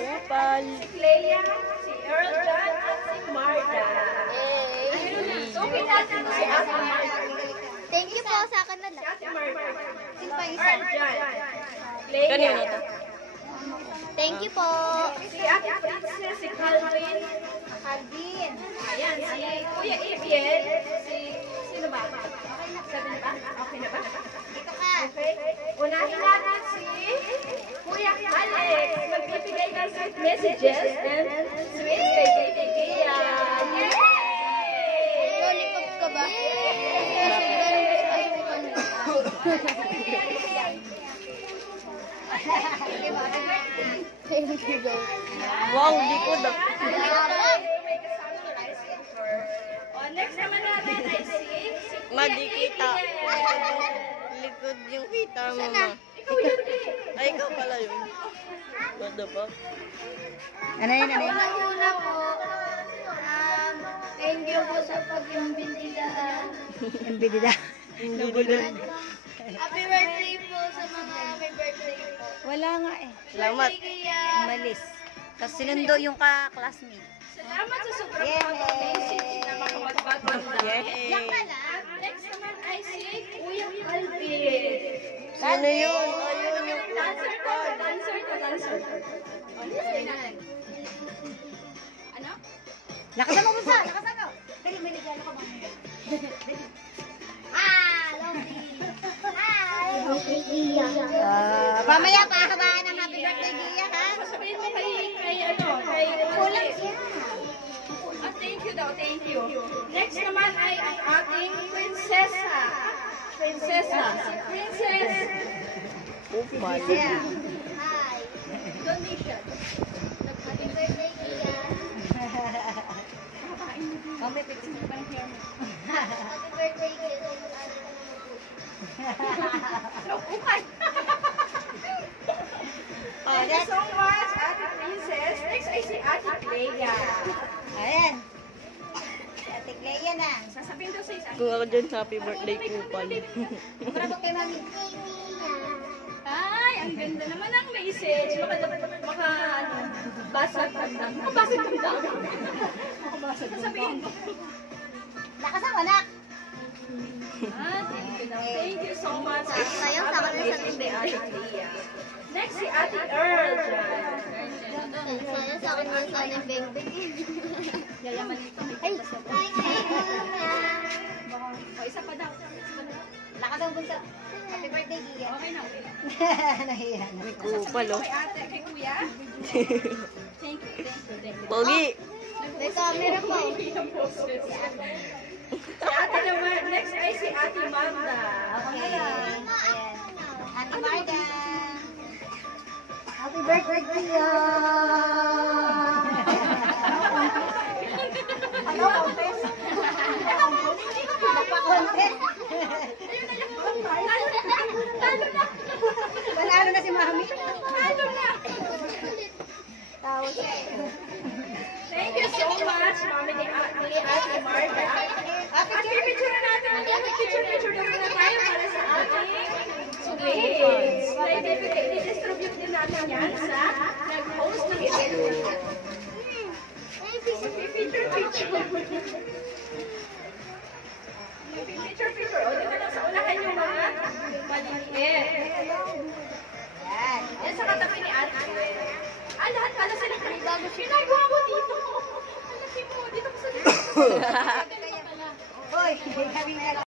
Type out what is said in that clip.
Kupal. Si Clea, si Earl John, at si Marta. So, pinati mo si Ate Marta. Thank you po sa akin na Si lang. Ate Marta. Sino pa isa? Earl John. Clea. Kanina to. Thank you po. Si Ate Princess, si Calvin. Calvin. Ayan, si Kuya Ibiel. Sino ba? Sabi na ba? Okay na ba? Dito ka. Okay. Unahin natin si Kuya Alex. Magbibigay ng sweet messages and sweet kay Tete Gia. Yay! Lollipop ka ba? Thank you, Joe. Wow, likod. May kasama ng ice cream for. Next naman natin ay si Kuya Madikita. Ibiel. Likod yung kita, mama. Ikaw yun eh. Ay, ikaw pala yun. What the fuck? Ano yun? Una po, thank you po sa pag-imbindidaan. Imbindida? Nagulan. Happy birthday po sa mga may birthday po. Wala nga eh. Salamat. Umalis. Tapos sinundo yung ka-classmate. Salamat sa sobrang pag-message na makapag-background na. Yay! At next naman ay si Kuya Alvin. Sino yun? Ayun yung Dancer to, dancer to, dancer. Ano? Lakasan mo, Bunsa! Lakasan mo! Dali, may regalo ka ba? Mamaya pahabaan ng happy birthday, Gia, ha? Sabihin mo kay Kulang siya. Thank you daw, thank you. Next naman ay ang ating prinsesa. Prinsesa. Si Princess. Kupal. Hi. Donation. Happy birthday, Gia. Mamaya picture mo pa yung hair mo. Happy birthday, Gia. Lokukan. Oh, Thank you so much, Ate Princess. Next ay si Ate Clea. Ayan. Si Ate Clea na. Sasabihin daw sa isa. Kung ako dyan, happy birthday, Kupal. Bravo kay Mami. Ay, ang ganda naman ang message. Makabasag damdam. Makabasag damdam. Sasabihin mo. Lakasan mo, anak. Thank you daw. Thank you so much. Sayang sa akin sa birthday, Ate Clea. Next si Ate Earl. Sayang sa akin na sa ng beng-beng. Yayaman nito. Ay, O, isa pa daw. Lakasan mo, Bunsa. Happy birthday, Gia. Okay na, okay na. Nahiya na. May kupal, oh. Kay ate, kay kuya. Thank you, thank you. Pogi! may camera po. Si ate naman, next ay si Ate Magda. Okay. Ayan. Ate Marga. Happy birthday, Gia. Ano, contest? Nagpa-contest. Panalo na si Mami. Ano na? Tawag siya. Thank you so much, Mami ni Ate Marga. At picture na natin. Picture na muna tayo para sa ating sulids. I-distribute din natin yan sa nag-host ng event. Picture. O, dito lang sa unahan yung mga maliliit. Yan. Yan sa katabi ni Ate. Lahat pala sila kanibago. Ginagawa mo dito. Ang laki mo. Dito ko sa dito. Hoy, kami na